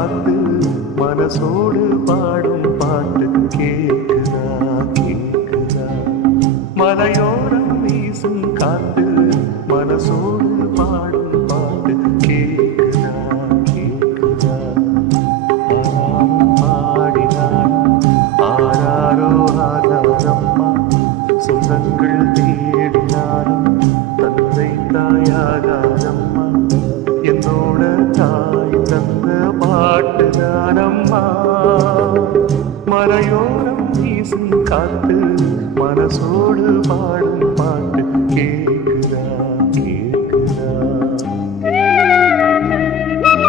காத்து மனசோடு பாடும் பாட்டு கேக்குதா கேக்குதா மலையோரம் வீசும் காத்து மனசோடு பாடும் பாட்டு கேக்குதா கேக்குதா பாடினான் ஆராரோ ஆதாரம்மா சொந்தங்கள் தேடினாலும் தந்தை தாயாகாரம்மா என்னோட தாய் தந்த பாட்டுதானம்மா மலையோரம் வீசும் காத்து மனசோடு பாடும் பாட்டு